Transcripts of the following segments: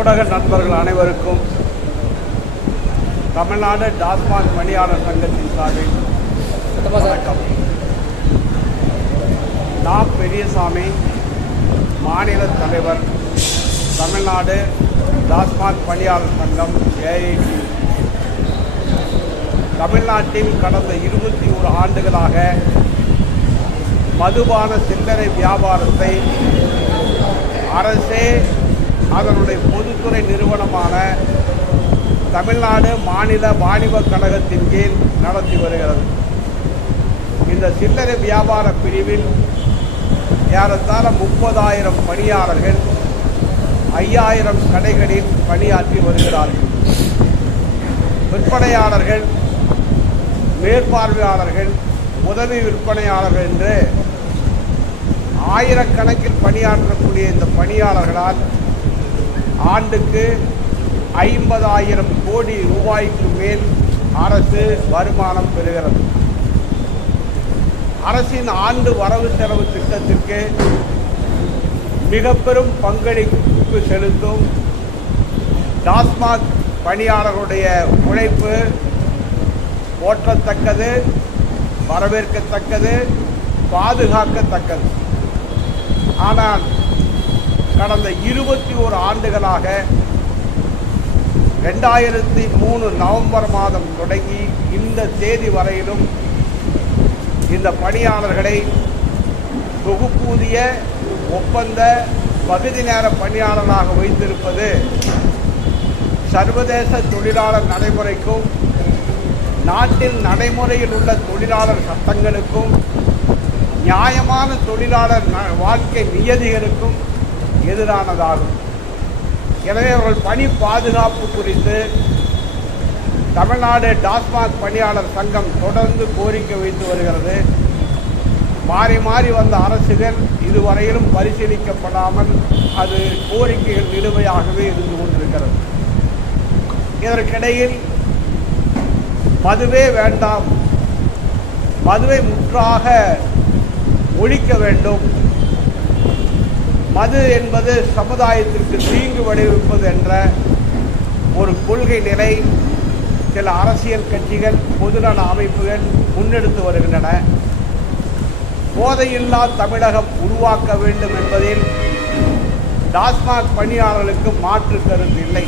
ஊடக நண்பர்கள் அனைவருக்கும் தமிழ்நாடு டாஸ்மாக் பணியாளர் சங்கத்தின் சார்பில் வணக்கம். நான் பெரியசாமி மாநில தலைவர் தமிழ்நாடு டாஸ்மாக் பணியாளர் சங்கம் ஏஐடி தமிழ்நாட்டில் கடந்த இருபத்தி ஒரு ஆண்டுகளாக மதுபான சில்லறை வியாபாரத்தை அரசே அதனுடைய பொதுத்துறை நிறுவனமான தமிழ்நாடு மாநில வாணிப கழகத்தின் கீழ் நடத்தி வருகிறது. இந்த சில்லறை வியாபார பிரிவில் ஏறத்தாழ முப்பதாயிரம் பணியாளர்கள் ஐயாயிரம் கடைகளில் பணியாற்றி வருகிறார்கள். விற்பனையாளர்கள் மேற்பார்வையாளர்கள் உதவி விற்பனையாளர்கள் என்று ஆயிரக்கணக்கில் பணியாற்றக்கூடிய இந்த பணியாளர்களால் ஆண்டுக்கு ஐம்பதாயிரம் கோடி ரூபாய்க்கு மேல் அரசு வருமானம் பெறுகிறது. அரசின் ஆண்டு வரவு செலவு திட்டத்திற்கு மிக பெரும் பங்களிப்பு செலுத்தும் டாஸ்மாக் பணியாளர்களுடைய உழைப்பு போற்றத்தக்கது வரவேற்கத்தக்கது பாதுகாக்கத்தக்கது. ஆனால் கடந்த இருபத்தி ஓரு ஆண்டுகளாக ரெண்டாயிரத்தி மூணு நவம்பர் மாதம் தொடங்கி இந்த தேதி வரையிலும் இந்த பணியாளர்களை தொகுப்பூதிய ஒப்பந்த பகுதி நேர பணியாளராக வைத்திருப்பது சர்வதேச தொழிலாளர் நடைமுறைக்கும் நாட்டில் நடைமுறையில் உள்ள தொழிலாளர் சட்டங்களுக்கும் நியாயமான தொழிலாளர் ந- வாழ்க்கை நியதிகளுக்கும் எதிரானதாகும். எனவே அவர்கள் பணி பாதுகாப்பு குறித்து தமிழ்நாடு டாஸ்மாக் பணியாளர் சங்கம் தொடர்ந்து கோரிக்கை வைத்து வருகிறது. மாறி மாறி வந்த அரசுகள் இதுவரையிலும் பரிசீலிக்கப்படாமல் அது கோரிக்கைகள் நிலுவையாகவே இருந்து கொண்டிருக்கிறது. இதற்கிடையில் மதுவே வேண்டாம் மதுவை முற்றாக ஒழிக்க வேண்டும் மது என்பது சமுதாயத்திற்கு தீங்கு விளைவிப்பது என்ற ஒரு கொள்கை நிலை சில அரசியல் கட்சிகள் பொதுநல அமைப்புகள் முன்னெடுத்து வருகின்றன. போதையில்லா தமிழகம் உருவாக்க வேண்டும் என்பதில் டாஸ்மாக் பணியாளர்களுக்கு மாற்று கருத்து இல்லை.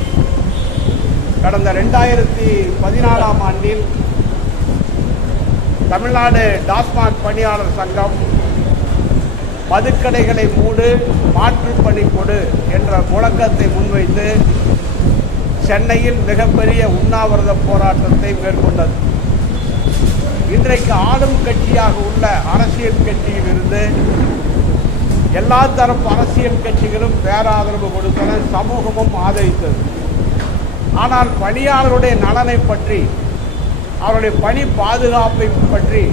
கடந்த ரெண்டாயிரத்தி பதினாலாம் ஆண்டில் தமிழ்நாடு டாஸ்மாக் பணியாளர் சங்கம் மதுக்கடைகளை மூடு மாற்று பணி கொடு என்ற முழக்கத்தை முன்வைத்து சென்னையில் மிகப்பெரிய உண்ணாவிரத போராட்டத்தை மேற்கொண்டது. இன்றைக்கு ஆளும் கட்சியாக உள்ள அரசியல் கட்சியில் இருந்து எல்லா தரப்பு அரசியல் கட்சிகளும் பேராதரவு கொடுத்தன சமூகமும் ஆதரித்தது. ஆனால் பணியாளருடைய நலனை பற்றி அவருடைய பணி பாதுகாப்பை பற்றி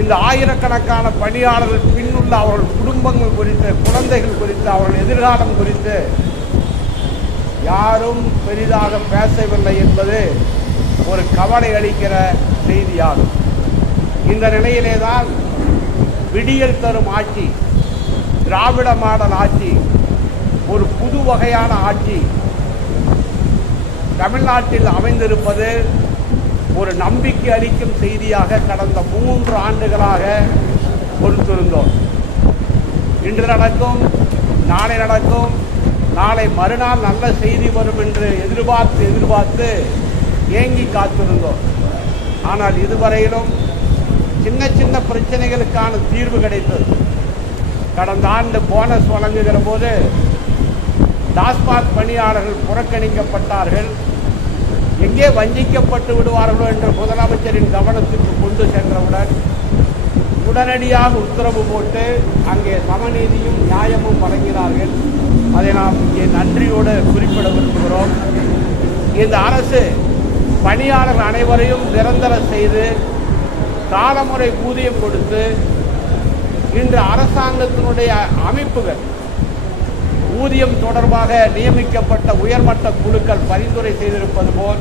இந்த ஆயிரக்கணக்கான பணியாளர்கள் பின்னுள்ள அவர்கள் குடும்பங்கள் குறித்து குழந்தைகள் குறித்து அவர்கள் எதிர்காலம் குறித்து யாரும் பெரிதாக பேசவில்லை என்பது ஒரு கவலை அளிக்கிற செய்தியாகும். இந்த நிலையிலே தான் விடியல் தரும் ஆட்சி திராவிட மாடல் ஆட்சி ஒரு புது வகையான ஆட்சி தமிழ்நாட்டில் அமைந்திருப்பது ஒரு நம்பிக்கை அளிக்கும் செய்தியாக கடந்த மூன்று ஆண்டுகளாக கொடுத்திருந்தோம் இன்று நடக்கும் நாளை நடக்கும் நாளை மறுநாள் நல்ல செய்தி வரும் என்று எதிர்பார்த்து எதிர்பார்த்து ஏங்கி காத்திருந்தோம். ஆனால் இதுவரையிலும் சின்ன சின்ன பிரச்சனைகளுக்கான தீர்வு கிடைத்தது. கடந்த ஆண்டு போனஸ் வழங்குகிற போது டாஸ்மாக் பணியாளர்கள் புறக்கணிக்கப்பட்டார்கள். எங்கே வஞ்சிக்கப்பட்டு விடுவார்களோ என்று முதலமைச்சரின் கவனத்திற்கு கொண்டு சென்றவுடன் உடனடியாக உத்தரவு போட்டு அங்கே சமநீதியும் நியாயமும் வழங்கினார்கள். அதை நாம் இங்கே நன்றியோடு குறிப்பிட விரும்புகிறோம். இந்த அரசு பணியாளர்கள் அனைவரையும் நிரந்தர செய்து காலமுறை ஊதியம் கொடுத்து இன்று அரசாங்கத்தினுடைய அமைப்புகள் ஊதியம் தொடர்பாக நியமிக்கப்பட்ட உயர்மட்ட குழுக்கள் பரிந்துரை செய்திருப்பது போல்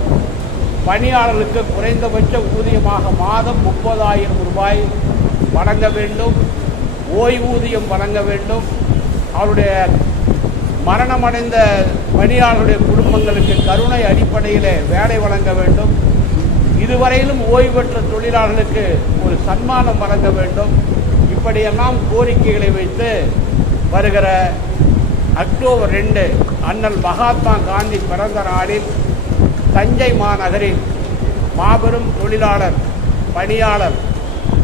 பணியாளர்களுக்கு குறைந்தபட்ச ஊதியமாக மாதம் முப்பதாயிரம் ரூபாய் வழங்க வேண்டும் ஓய்வூதியம் வழங்க வேண்டும். அவருடைய மரணமடைந்த பணியாளருடைய குடும்பங்களுக்கு கருணை அடிப்படையில் வேலை வழங்க வேண்டும். இதுவரையிலும் ஓய்வு பெற்ற தொழிலாளர்களுக்கு ஒரு சன்மானம் வழங்க வேண்டும். இப்படியெல்லாம் கோரிக்கைகளை வைத்து வருகிற அக்டோபர் ரெண்டு அண்ணல் மகாத்மா காந்தி பிறந்த நாளில் தஞ்சை மாநகரில் மாபெரும் தொழிலாளர் பணியாளர்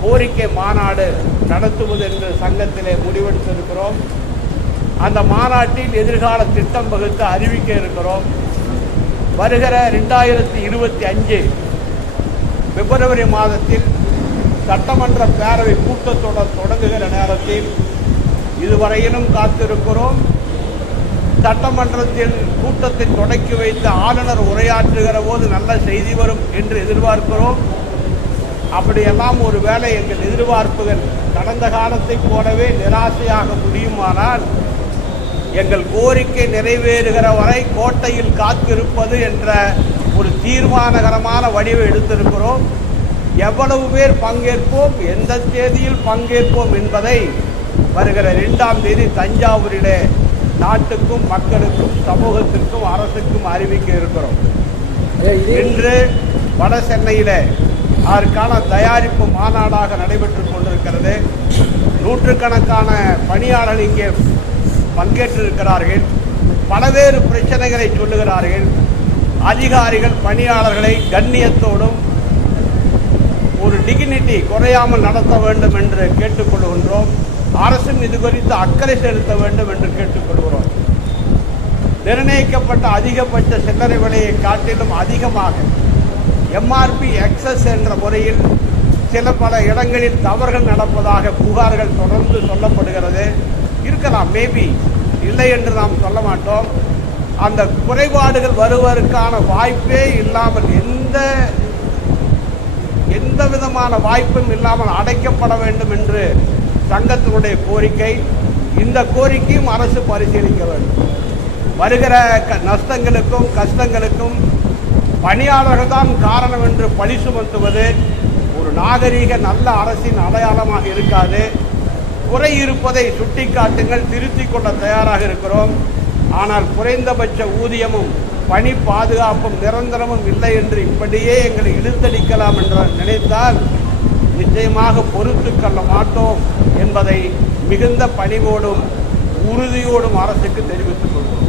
கோரிக்கை மாநாடு நடத்துவது என்று சங்கத்திலே முடிவெடுத்திருக்கிறோம். அந்த மாநாட்டில் எதிர்கால திட்டம் வகுத்து அறிவிக்க இருக்கிறோம். வருகிற ரெண்டாயிரத்தி இருபத்தி அஞ்சு பிப்ரவரி மாதத்தில் சட்டமன்ற பேரவை கூட்டத்தொடர் தொடங்குகிற நேரத்தில் இதுவரையிலும் காத்திருக்கிறோம். சட்டமன்றத்தில் கூட்டத்தை தொடக்கி வைத்து ஆளுநர் உரையாற்றுகிற போது நல்ல செய்தி வரும் என்று எதிர்பார்க்கிறோம். அப்படியெல்லாம் ஒரு வேளை எங்கள் எதிர்பார்ப்புகள் கடந்த காலத்தைப் போலவே நிராசையாக முடியுமானால் எங்கள் கோரிக்கை நிறைவேறுகிற வரை கோட்டையில் காத்திருப்பது என்ற ஒரு தீர்மானகரமான வடிவை எடுத்திருக்கிறோம். எவ்வளவு பேர் பங்கேற்போம் எந்த தேதியில் பங்கேற்போம் என்பதை வருகிற இரண்டாம் தேதி தஞ்சாவூரிலே நாட்டுக்கும் மக்களுக்கும் சமூகத்திற்கும் அரசுக்கும் அறிவிக்க இருக்கிறோம். இன்று வட சென்னையில அதற்கான தயாரிப்பு மாநாடாக நடைபெற்றுக் கொண்டிருக்கிறது. நூற்றுக்கணக்கான பணியாளர்கள் இங்கே பங்கேற்றிருக்கிறார்கள். பலவேறு பிரச்சனைகளை சொல்லுகிறார்கள். அதிகாரிகள் பணியாளர்களை கண்ணியத்தோடும் ஒரு டிகினிட்டி குறையாமல் நடத்த வேண்டும் என்று கேட்டுக்கொள்கின்றோம் அரசும் இது குறித்து அக்கறை செலுத்த வேண்டும் என்று கேட்டுக்கொள்கிறோம். நிர்ணயிக்கப்பட்ட அதிகபட்ச சில்லறை விலையை காட்டிலும் அதிகமாக எம்ஆர்பி எக்ஸஸ் என்ற முறையில் சில பல இடங்களில் தவறுகள் நடப்பதாக புகார்கள் தொடர்ந்து சொல்லப்படுகிறது. இருக்கலாம் மேபி இல்லை என்று நாம் சொல்ல மாட்டோம். அந்த குறைபாடுகள் வருவதற்கான வாய்ப்பே இல்லாமல் எந்த எந்த விதமான வாய்ப்பும் இல்லாமல் அடைக்கப்பட வேண்டும் என்று சங்கத்தினுடைய கோரிக்கை இந்த கோரிக்கையும் அரசு பரிசீலிக்க வேண்டும். வருகிற க- நஷ்டங்களுக்கும் கஷ்டங்களுக்கும் பணியாளர்கள் தான் காரணம் என்று பழி சுமத்துவது ஒரு நாகரீக நல்ல அரசின் அடையாளமாக இருக்காது. குறை இருப்பதை சுட்டிக்காட்டுங்கள் திருத்திக் கொள்ள தயாராக இருக்கிறோம். ஆனால் குறைந்தபட்ச ஊதியமும் பணி பாதுகாப்பும் நிரந்தரமும் இல்லை என்று இப்படியே எங்களை இழுத்தடிக்கலாம் என்று நினைத்தால் நிச்சயமாக பொறுத்து கொள்ள மாட்டோம் என்பதை மிகுந்த பணிவோடும் உறுதியோடும் அரசுக்கு தெரிவித்துக் கொள்கிறோம்.